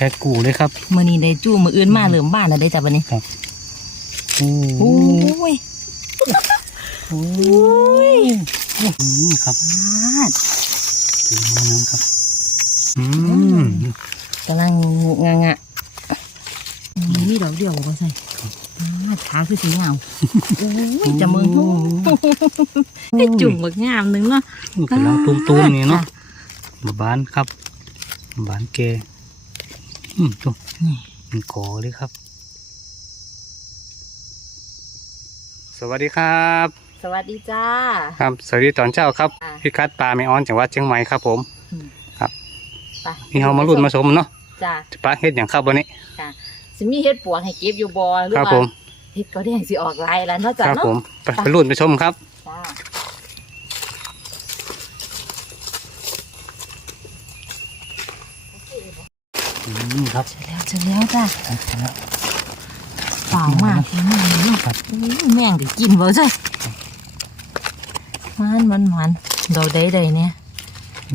พ็กกูเลยครับมื้อนี้ได้จู้มื้ออื่นมาเริ่มบ้านแล้วได้จ้ะบัดนี้โอ้โหโอ้ยโอ้ยอืมครับพลาดถึงน้ำครับอืมกำลังงะงะมีดอกเดียวบ่ใส่พลาดขาคือสีเงาโอ้ยจะมึงหูให้จุ่มบักงามหนึงเนาะกำลังตุ้มๆนี่เนาะจ้บาบานครับบาบานแก อืมจุ่มนี่มันกอเลยครับ สวัสดีครับ สวัสดีจ้า ครับสวัสดีตอนเช้าครับอ่าพี่คัดปลาไม่อ้อนจังหวัดเชียงใหม่ครับผมไปนี่เรามาลุ้นมาสมเนาะจ้าจะปลาเฮ็ดอย่างครับวันนี้สิมีเฮ็ดปวกให้เก็บอยู่บ่หรือครับว่าผมเฮ็ดก็แดงสิออกลายแล้วเนาะคจ้ะรับเนาะผมไปไปลุ้นไปชมครับ จ้า อืม ครับเจอแล้วเจอแล้วจ้าเปล่ามากเลยแม่งเนาะครับโอ้ยแม่งได้กินบ่จ้ะมันมันมันดอกใดๆเนี่ย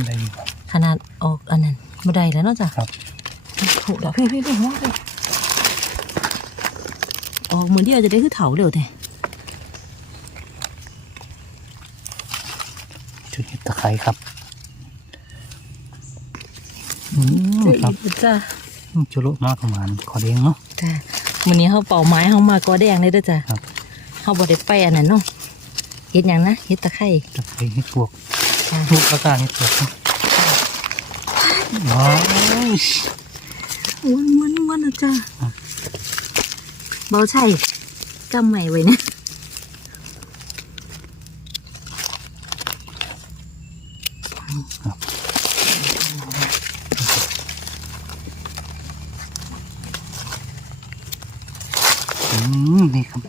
ได้อยู่ครับขนาดออกอันนั้นบ่ได้แล้วเนาะจ้ะครับถูกดอกพี่พี่พี่หัวเลยออกมือเดียวจะได้คือเถาเร็วแต่ชุดเห็ดตะไคร้ครับอืมครับจ้า จุลุมากประมาณขอเด้งเนาะจ้าวันนี้เขาเป่าไม้เขามากอแดงเลยเด้อจ้ะครับเขาบ่ได้ไปอันนั้นเนาะเฮ็ดหยังนะเฮ็ดตะไคร้ตะไคร้เห็ดปวกจ้าทุกประการเห็ดปวกเนาะว้าววันวันวันนะจ้าครับเบาใช่จำใหม่ไว้นะ อืมนี่ครับ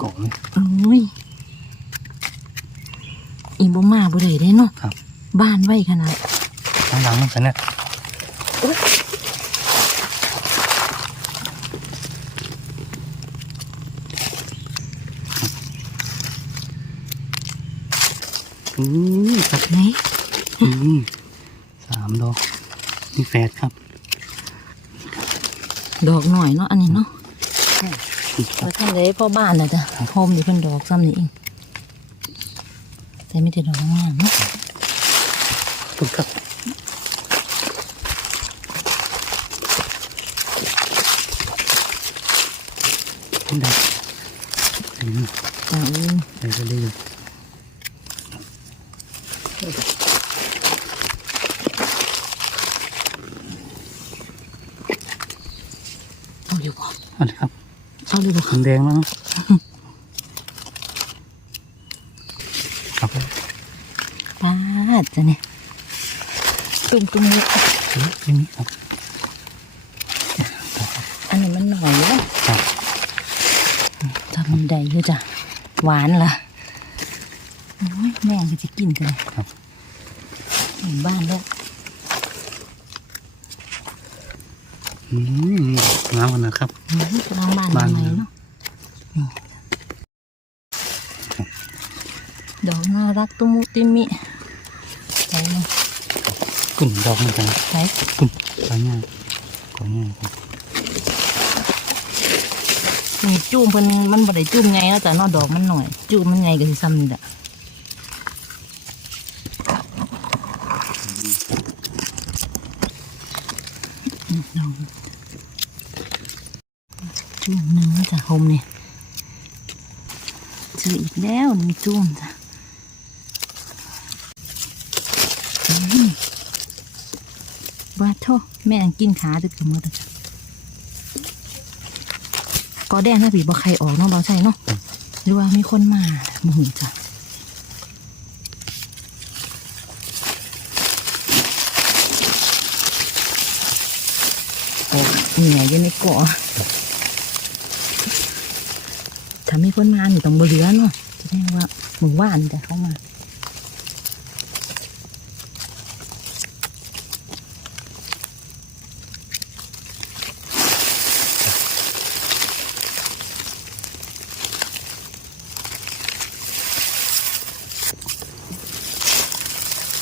กล่องเลย โอ้ยอีบ่มาบ่ได้เด้เนาะ ครับ บ้าน ไว้ขนาดข้างหลังมันสนะอืมครับไหนอืมสามดอกนี่แฝดครับ ดอกหน่อยเนาะอันนี้เนาะนี่ครัว่าบท่านได้พ่อบ้านน่ะจ้ะโฮมนี่เพิ่นดอกซ้ำนี่เองแต่ไม่ได้ดอกงามเนาะ คุณครับได้อืมจ้าเอ้ยได้ก็ได้อยู่เอาอยู่บ่เอันนี้ครับเอาเลยบ่ขันแดงแล้วเนาะครับป้าดจ้ะเนี่ย ตุ่มตุ่มๆเลยเฮ้ยนี่นี่ครับอันนี้มันหน่อยอยู่เนาะครับถ้ามันได้อยู่จ้ะหวานล่ะโอ้ยแม่งก็จะกินกันเลยครับถึงบ้านแล้วอืมน้ำมันนะครับอืมกำลังบ้านบ้านทำไมเนาะนี่ดอกน่ารักตุมุติมิใส่มาก ลุ่มดอกเหมือนกันใส่กลุ่มกองง่ายกองง่ายครับนี่จุ่มเพิ่นมันบ่ได้จุ่มไงแล้วจ้ะเนอดอกมันหน่อย จุ่มมันไงก็สิซ้ำนี่แหละอืมดอกจุ่มหนึ่งแล้วจ้ะโฮมนี่เจออีกแล้วหนึ่งจุ่มจ้ะอืมว่า โทษแม่งกินขาดึกกับมือจ้ะก็แดงถ้าผีบ่ใครออกเนาะเราใช่เนาะหรือว่ามีคนมาโมโหจ้ะโอ้เหนื่อยอยู่ในเกาะถ้ามีคนมาหนูต้องบเหลือเนาะจะได้ว่าหมู่บ้านแต่เขามา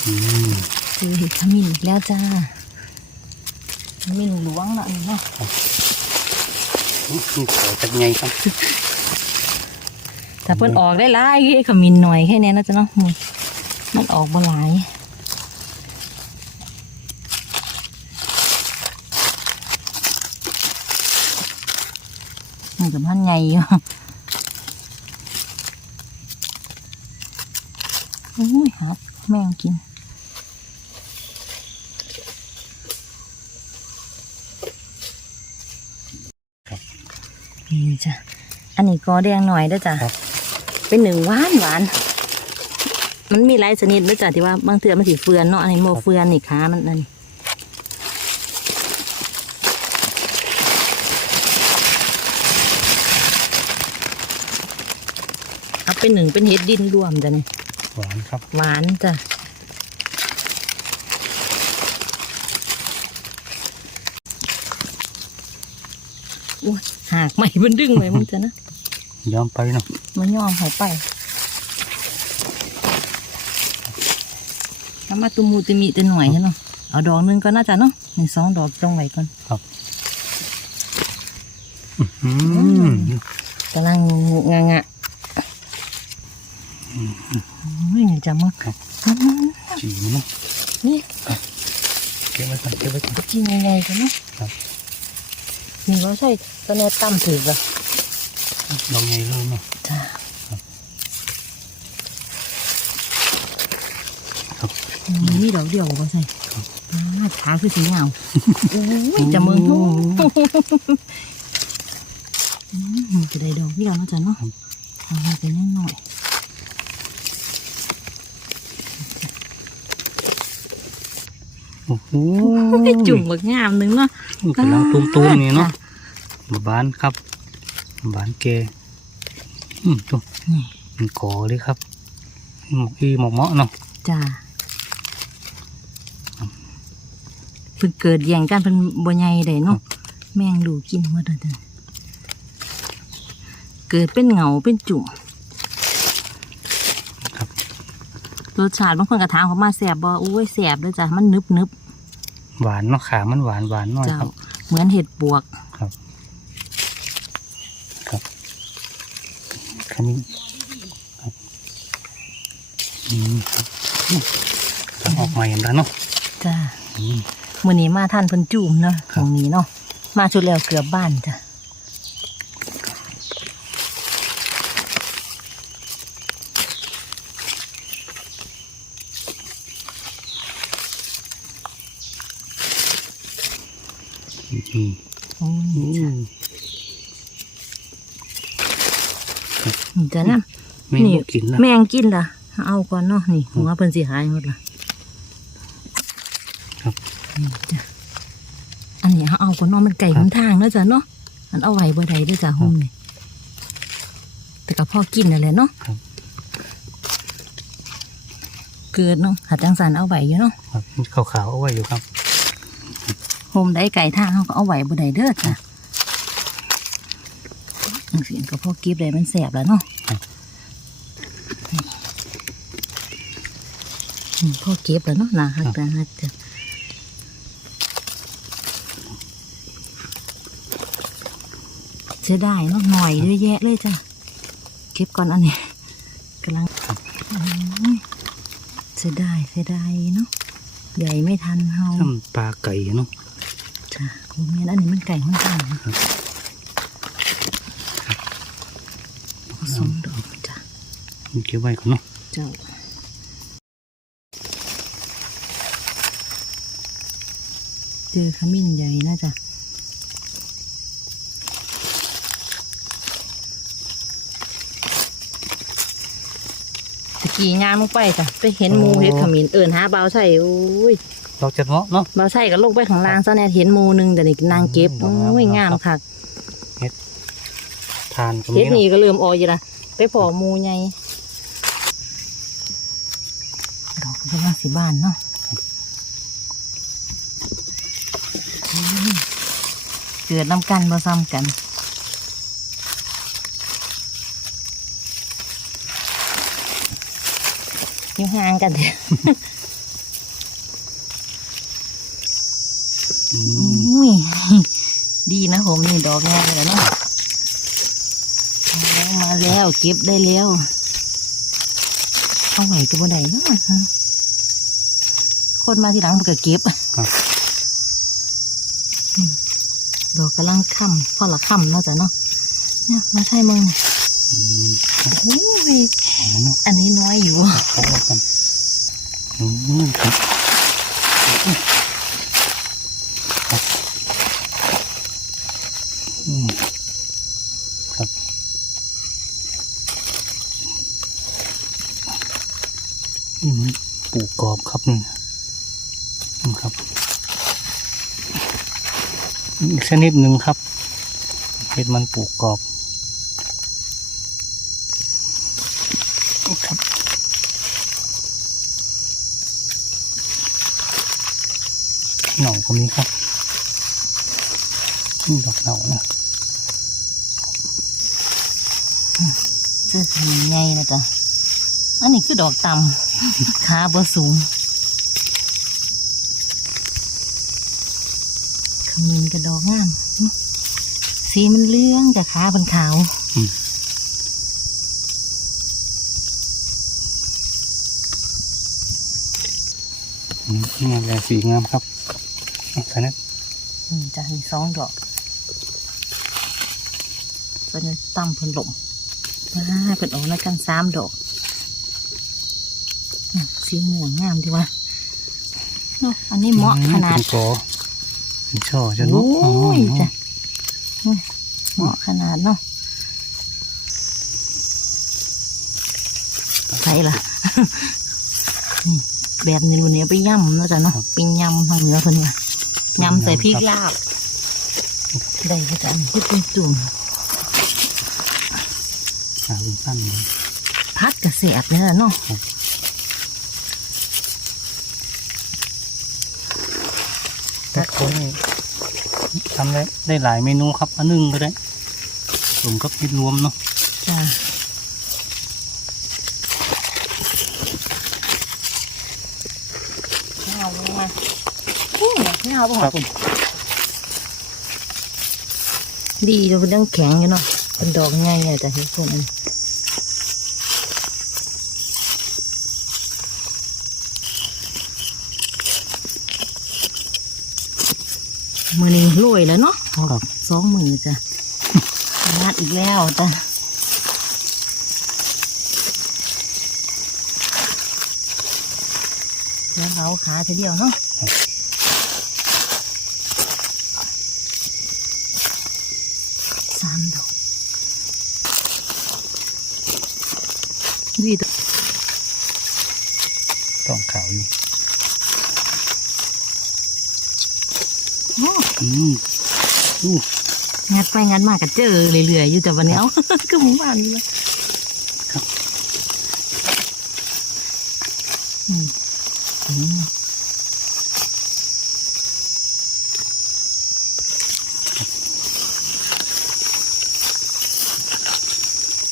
อืม คือเห็ด ขมิ้นอีกแล้วจ้ามินหลวงเนาะนี่เนาะอื้อขอจากไงครับถ้าเพิ่นออกได้หลายขมินหน่อยแค่เนี้ยนะจ๊ะเนาะอืมมันออกบ่หลายมันกับพันใหญ่อยู่โอ้ยหักแมงกิน นี่จ้ะ อันนี้กอแดงหน่อยเด้อจ้ะครับเป็นหนึ่งหวานหวาน มันมีหลายชนิดเด้อจ้ะที่ว่าบางเทื่อมันสีเฟือนเนาะ อันนี้โมเฟือนนี่ขามันนั่นเอาเป็นหนึ่งเป็นเห็ดดินรวมจ้ะนี่ หวานครับ หวานจ้ะโอ้ย หากใหม่มันดึงไว้มึงจ้ะนะยอมไปเนาะมันยอมหายไปทำมาตุมูติมีแต่หน่วยใช่เนาะเอาดอกหนึงก็น่าจะเนาะหนึ่งสองดอกจงไว้ก่อนอืมกำลังงางะไม่อยากจะมาจีเนาะนี่เก็บไว้ก่อนเก็บไว้ก่อนกินยังไงกันเนาะครับ นี่ว่าใช่ตอนนี้ตั้มถือแบบดอกไงเลยเนาะจ้าครับนี่ดอกเดียวก็ใช่อ่าขาคือสีเงาโอ้ยจะมึงหูอืมจะได้ดอกเดียวเนาะจ้ะเนาะเอามาเป็นนิดหน่อยโอ้โหจุ่มบักงามหนึงเนาะกำลังตุ้มๆนี่เนาะ จ้บานครับบานแกอืมตัวนี่เป็นกอเลยครับหมกอีหมกเมาะเนาะจ้าเพิ่งเกิดแย่งกันเป็นบัวใหญ่ได้เนาะแมงดูกินหมดเลยจ้ะเกิดเป็นเหงาเป็นจุ่มครับรสชาติบางคนกระถามเขามาแสบบ่อุ้ยแสบเลยจ้ะมันนึบนึบหวานเนาะขามันหวานหวานหน่อยเจ้าครับ เหมือนเห็ดปวก ครับ ครับ คันนี้ครับอืมครับอืมทางออกใหม่แล้วเนาะจ้าอืมมื่อนี้มาท่านเพิ่นจุ่มเนาะคตรับรงนี้เนาะมาชุดแล้วเกือบบ้านจ้ะอืมโอ้อืยจ้ะม จ้ะนะแม่งนี่บ่กินละแมงกินล่ะ เอาก่อนเนาะนี่หัวเพิ่นสิหายหมดล่ะครับนี่จ้ะอันนี้เอาก่อนเนาะมันไก่หนทางเนาะจ้ะเนาะมันเอาไว้บ่ได้เด้อจ้ะหุ่มนี่แต่ก็พอกินนั่นแหละเนาะครับเกิดเนาะหัดจังสันเอาไว้อยู่เนาะครับขาวๆเอาไว้อยู่ครับโฮมได้ไก่ทางเขาก็เอาไว้บ่ได้เด้อจ้ะ จังซี่ก็พอกิบได้มันแสบแล้วเนาะครับอืมพอเก็บแล้วเนาะนาฮักแต่ฮักจ้ะเสียดายเนาะหน่อยเยอะแยะเลยจ้ะ เก็บก่อนอันนี้กำลังอืมเสียดายเสียดายเนาะใหญ่ไม่ทันเฮาถ้ามันปลาไก่เนาะจ้ะโอ้แม่นอันนี้มันไก่ห้องก ลางนะผสมดอกจ้ะเก็บไว้ก่อนเนาะเจ้าเจอขมิ้นใหญ่นะจ๊ะตะกี้งานลงไปจ้ะไปเห็นหมูเห็ดขมิ้นเอิญหาเบาใช่โอ้ยดอกจัดเมาะเนาะเบาใช่ก็ลงไปข้างล่างซะแน่เห็นหมูหนึงแต่นี่นางเก็บอืมโอ้ยดอกงางามมครับคัก ทานก็เฮ็มีดเนาะนี่ก็เริ่มออกอยู่ละไปพอหมูใหญ่ดอกกำลังสิบานเนาะอืมเกิดน้ำกันมาซ้ำกัน อยู่ห่างกันเถอะอือืมมอุ้ย ดีนะผมนี่ดอกงามเลยเนาะมา แล้วมาแล้วเก็บได้แล้ว เอาไหวตัวบนไดเนาะฮะคนมาทีหลังมันก็เก็บครับดอกกำลังค่ำพ่อละค่ำเนาะจ้ะเนาะเนี่ยมาใช่มึงอืมครับโอ้ยเอาแล้วเนาะอันนี้น้อยอยู่เขาว่ากันอืมครับครับอืมครับนี่มันปลู กรอบครับนี่นะครับ อีกชนิดหนึ่งครับเห็ดมันปลูกกรอบครับเหน่าก็มีครับนี่ดอกเหน่านะเสื้อขนไงนะจ๊ะอันนี้คือดอกต่ำ ขาบ่สูงขมิ้นกระดอกงามอื้อสีมันเหลื่องแต่ขาเป็นขาวอืมนี่แหละสีงามครับเอาแค่นั้นอืมจ้ะมีสองดอกเป็นต่ำเพิ่นหลมมาเพิ่นออกแล้วกันสามดอกอืม สีม่วงงามดีว่ะเนาะอันนี้เหมาะขนาดเป็นกอเป็นช่อจะเนุ๊โอ้ยจ้ะนี่เหมาะขนาดเนาะใช่ล่ะนี่แบบนี้วันนี้ไปย่ำเนาะจ้ะเนาะไปย่ำทางเหนือคนเนี่ยยำใส่พริกลาบได้ก็จะอันนี้เป็นจุ่มขาเป็นสั้นเลยพัดกระเสียบเนี่ยแหละเนาะ ต่คนนี่ทำได้ได้หลายเมนูครับอันนึงก็ได้ผมก็พิดรวมเนาะจ้ะเงาลงมาอู้เงาบ่หอคุณดีเราเป็นดังแข็งอยู่เนาะเป็นดอกง่ายๆแต่เห็นพวกมัน มือนี้รวยแล้วเนาะครับ สองมือจ้ะงานอีกแล้วจ้ะแล้วเราขาทีเดียวเนาะสามดอกดีตัว ต้องขาวอยู่ โอ้ อืมอู้ งัดไปงัดมาก็เจอเรื่อยๆอยู่จ้ะวันนี้เอ้าก็หมู่บ้านนี่เลยอืมอืม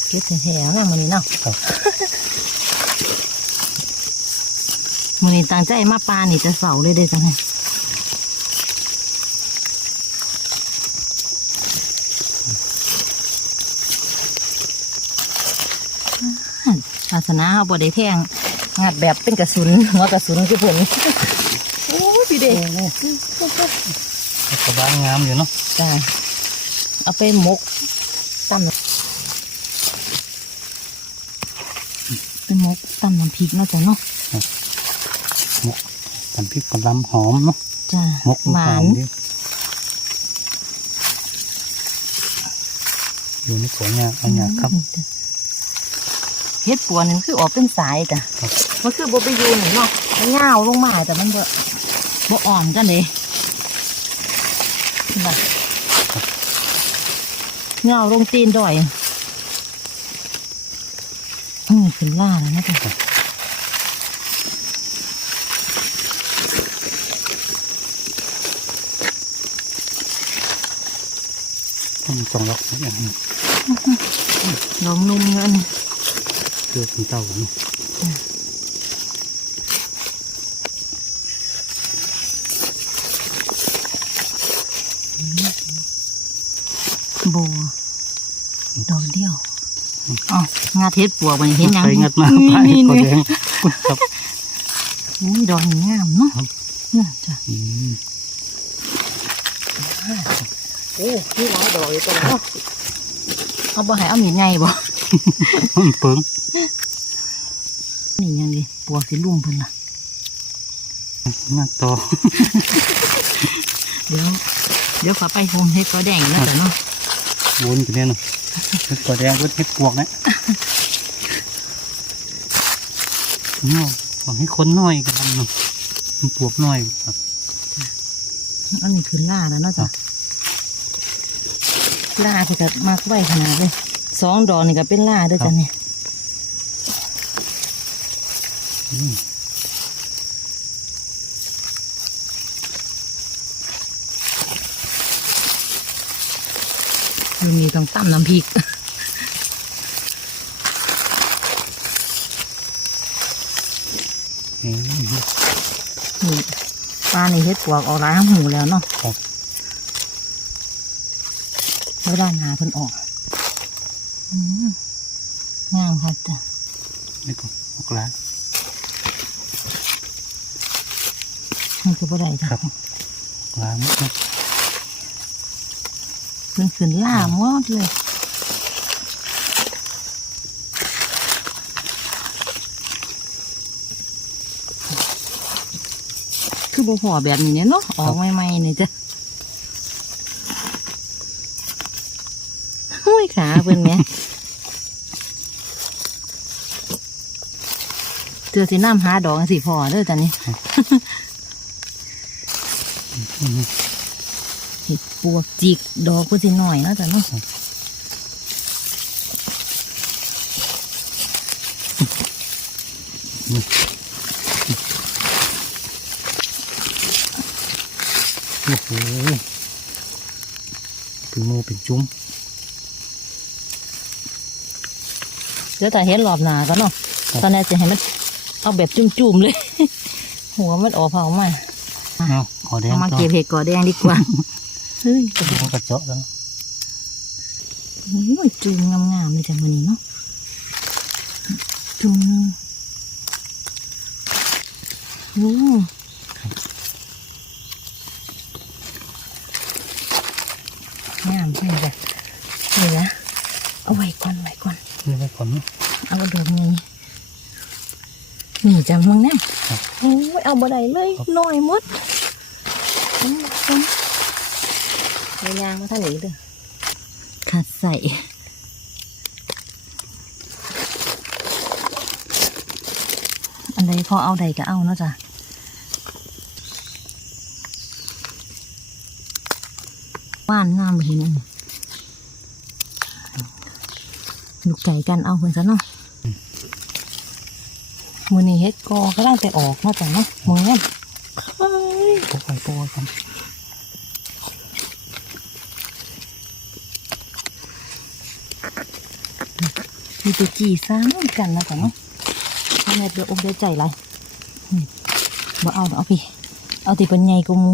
เก็บแถวๆนะมันนี้เนาะครับมันนี้ตั้งใจมาปลานี่จะเสาเลยเด้อจังไงศาส นาเอาบ่ได้แทงงัดแบบเป็นกระสุนหัวกระสุนคือเพิ่นโอ้ยพี่เด็กกระบางงามอยู่เนาะจ้าเอาไปหมกตำเป็นหมกตำน้ำพริกเนาะจ้ะเนาะทำพริกกระลำหอมเนาะจ้ามกหวานดิอยู่ในสวนเนี่ยอันเนี้ยครับ เฮ็ดปัวนี่มันคือออกเป็นสายจ้ะครับมันคือบ่ไปอยู่นี่เนาะมันยาวลงมาแต่มันบ่บ่อ่อนกันเลยเห็นปะเงาลงตีนดอยอืมขึ้นล่าแล้วนะจ๊ะต้องสองดอกอย่างนี้ลองนุ่มเงิน เพื่อเป็นเต่าเนาะบัวดอกเดียวอ๋องาเทศปวกมันเห็นยังไปงัดมานี่ไปนี่ก็นี่แดงครับอุ้ยดอกงามเนาะครับเนี่ยจ้ะอืมโอ้นี่หลายดอกอยู่ตัวแล้วเอาบ่ให้เอาหมีไงบ่ มันเปิงนี่ยังดิปวกสิลุ่มเพิ่นล่ะมาต่อ เดี๋ยว เดี๋ยวขอไปโฮมเฮ็ดก็แดงแล้วจ้ะเนาะวนกันเนี่ยเนาะเห็ดก็แดงก็เห็ดปวกนะเนาะขอให้คนน้อยกันเนาะมันปวกน้อยครับอันนี้คือล่าแล้วเนาะจ้ะล่าคือจะมากไว้ขนาดเลย สองดอกนี่ก็เป็นล่าเด้วยจ้ะเนี่ยอืมมันมีต้องตั้มน้ำพริกอืมนี่ปลาในเฮ็ดปวกออกร้านหูแล้วเนาะครับแล้วด้านหาเพิ่นออกอืม งามค่ะจ้ะนี่ก็ออกแล้วมันคือบ่ได้จ้ะครับล้างหมดเนาะเพิ่นขึ้นล่าหมดเลยคือบ่พอแบบนี้เนี่ยเนาะออกใหม่ๆเนี่ยจ้ะโอ้ย ขาเพิ่นแม่เจอสิน้ำหาดอกสิพอเด้อจ้ะนี่อืมเห็ดปวกจิกดอกก็สิหน่อยเนาะจ้ะเนาะโอ้โหเป็นโมเป็นจุ้ม เดี๋ยวแต่เห็นรอบหนาก็เนาะครับตอนนี้จะให้มันเอาแบบจุ่มๆเลย หัวมันออกเผามาเอาขอแดงเอามาต่อเก็บเห็ดก่อแดงดีกว่าเฮ้ยเอากระเจาะแล้วโอ้ยจุ่มงามๆเลยจ้ะมันนี้เนาะจุ่มโอ้งามใช่ไหมจ้ะนี่นะเอาไว้ก่อนไว้ก่อน นี่ไว้ก่อนเนาะ เอาดอกนี้นี่จั งมึงแน่ครับโอ้ยเอาบ่ได้เลยครับน้อยหมดเอาคนเอายางมาท่างนี้เด้อขัดใส่อันใดพอเอาใดก็เอาเนาะจ้ะบ้านงามไปเห็นอันนี้ลูกไก่กันเอาเพิ่นซะเนาะ มือนี้เฮ็ดกอก็ได้แต่ออกเนาะจ้ะเนาะมือนี้เอ้ยปกไปปกไว้กันมีตัวจีซ้ำกันนะจ้ะเนาะเอาแม่เดือดอกเดือดใจไรนี่บ่เอาดอกเอาพี่เอาตีเป็นไงกูมู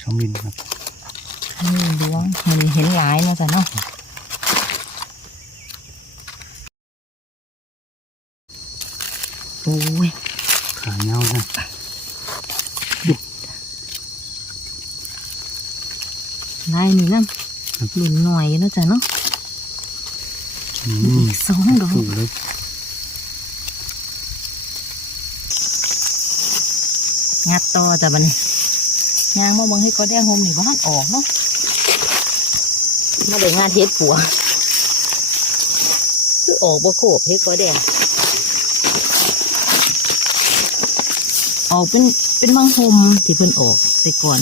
ชมินครับ นี่ล้วงมือนี้เห็นหลายเนาะจ้ะเนาะโอ้ยขาเงานะลายนี่น้ำหลุนหน่อยเนาะจ้ะเนาะอืมอีกสองดอกถูกเลยงัดต่อจ้ะบัดนี้ยางมาเบิ่งให้ก็แดงโฮมนี่บ้านออกเนาะมาเดี๋ยวงานเฮ็ดปัว คือออกบ่โคบเฮ็ดก็แดง ออกเป็นเป็นบางโฮมที่เพิ่นออกแต่ก่อน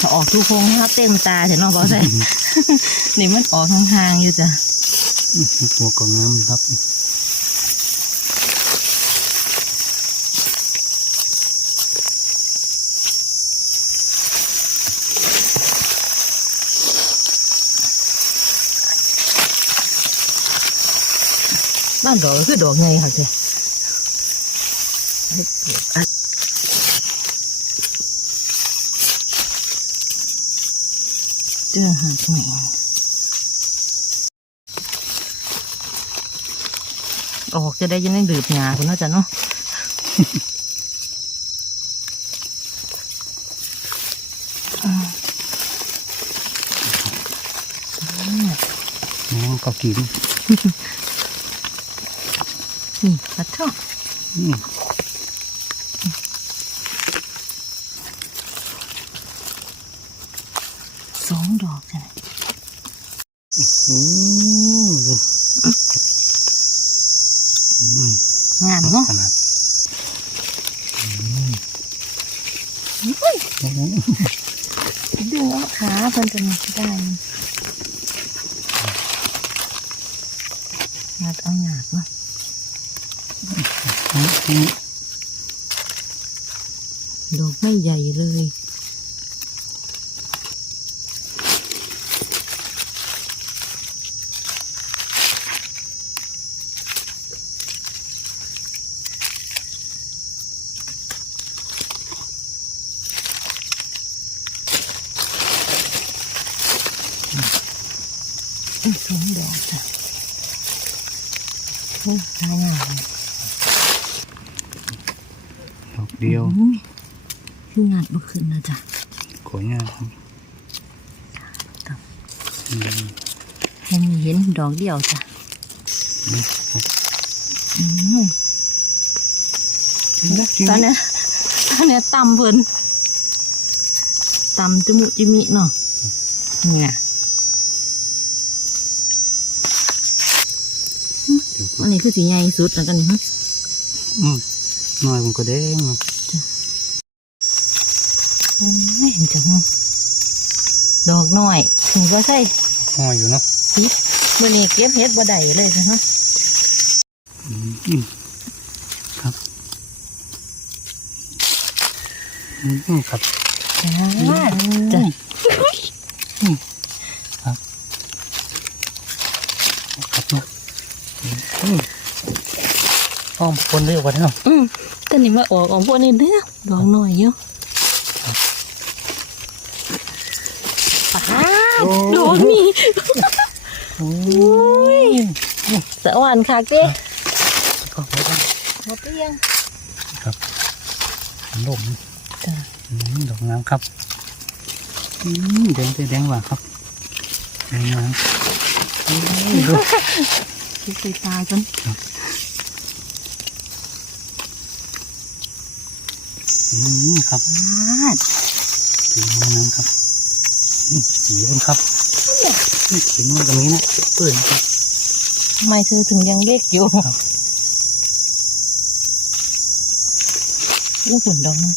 ถ้าออกทุกโฮงถ้าเต็มตาเห็นเนาะบ่ใส่ นี่มันออกห่างๆอยู่จ้ะอืมตัวก็งามครับมบ้านดอกก็คือดอกไงค่ะเจ้ ให้ปลูกอันเจอหักใหม่ออกจะได้ยังไม่ดืดหงาคุณน่าจะเนาะน้องก็กินนี่ปัดช่อ อืม สองดอกจ้ะ อืมอืม งามเนาะ ขนาด อุ้ย อืม ดึงเอาขาเพิ่นจะมีได้งัดเอาหยาดเนาะ อืม ดอกไม่ใหญ่เลย อีกสองดอกจ้ะโอ้ยหายากเลยดอกเดียวอุ้ยคืองัดบ่ขึ้นนะจ๊ะขอยาวอืมให้มีเห็นดอกเดียวจ้ะนี่อืมจริงตอนเนี้ยตอนเนี้ยตำเพิ่นตำจมูกจิมิเนาะเนี่ย อันนี้คือสีใหญ่สุดแล้วกันนี่ฮะอืมหน่อยมันก็แดงเนาะโอ้ยเห็นจังเนาะดอกน้อยถึงก็ใช่ห้อยอยู่เนาะสิเมื่อนี้เก็บเฮ็ดบ่ได้เลยจ้ะฮะอืมอืมครับอืมครับจ้าจ้ะ ครับเนาะอืม อ้อมคนเรียกว่าเนาะอืมแต่นี่มาออกออกพวกนี้เด้อดอกน้อยอยู่ปาดดอกนี่โอ้ยสะอ่อนคักเด้ก็ไม่ได้หมดเรียงลมจ้ะอืมดอกน้ำครับอืมแดงแดงหว่ะครับแดงน้ำโอ้ยดูคิดใส่ตาจน อืมครับปาดสีน้ำครับอืมสีมันครับนี่สีมันตรงนี้นะเปิดครับทำไมเธอถึงยังเล็กอยู่ครับลูกฝุ่นดอกนะ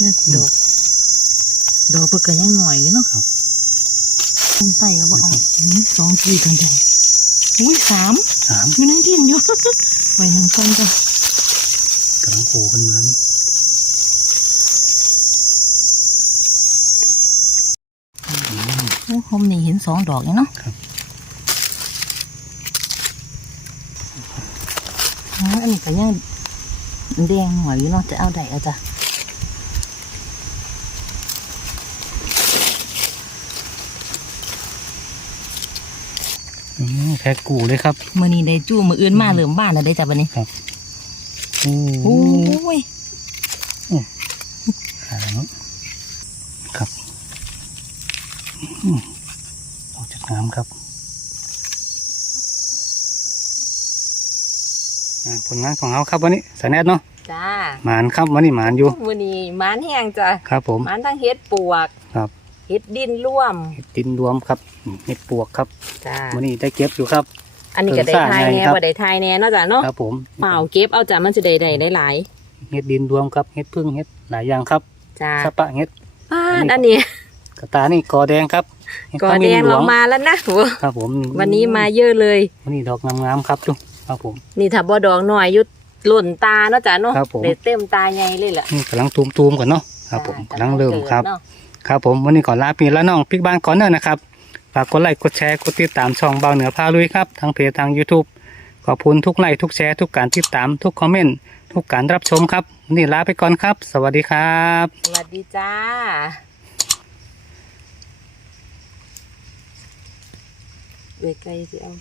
นี่ดอกดอกเพื่อกันยังหน่อยอยู่เนาะครับคุมไตก็บ่เอาอืมสองจีกันจังอุ้ยสามสามอยู่ในที่อยู่ ไว้หนึ่งคนจ้ะกำลังโผล่ขึ้นมาเนาะอืมโอ้ผมนี่เห็นสองดอกอย่างเนาะครับอ๋ออันนี้ก็ยังแดงหน่อยอยู่เนาะจะเอาได้เอาจ้ะ อืมแค่กูเลยครับมื่อนี้ได้จู้มืออื่นมาเหลื่อมบ้านแล้วได้จ้ะบันนี้โอ้โอ้ยขาเนาะครับอืมออกจากน้ำครับอ่าผลงานของเราครับวันนี้สายแนทเนาะจ้าหมานครับวันนี้หมานอยู่มื่อนี้หมานแห้งจ้ะครับผมหมานทั้งเฮ็ดปวกครับ เฮ็ดดินร่วมเห็ดดินรวมครับอืมเห็ดปวกครับจ้าวันนี้ได้เก็บอยู่ครับ อันนี้ก็ได้ทายแน่ครับบ่ได้ทายแน่เนาะจ้ะเนาะครับผมเปล่าเก็บเอาจ้ะมันจะได้ได้หลายเห็ดดินรวมครับเห็ดพึ่งเห็ดหลายอย่างครับๆจ้าสะปะเห็ดป้าอัดนนี้อันนี้กระตานี่กอแดงครับเห็ก็ขแดมิ้นงหลเราวมาแล้วนะโหครับผมวันนี้มาเยอะเลยวันนี้ดอกงามๆครับจุครับผมนี่ถ้าบ่ดอกหน่อยอยุดหล่นตาเนาะจ้ะเนาะครับผมได้เต็มตาใหญ่เลยล่ะนี่กำลังตูมๆก่อนเนาะครับผมจ้ะกำลังเริ่มครับเนาะ ครับผมวันนี้ก่อนลาปีแล้วน้องพิกบ้านก่อนเนอะนะครับฝากกดไลค์กดแชร์กดติดตามช่องเบาเหนือพาลุยครับทางเพจทาง YouTube ขอบคุณทุกไลค์ทุกแชร์ทุกการติดตามทุกคอมเมนต์ทุกการรับชมครับวันนี่ลาไปก่อนครับ สวัสดีครับ สวัสดีจ้าเวไกลสิเอา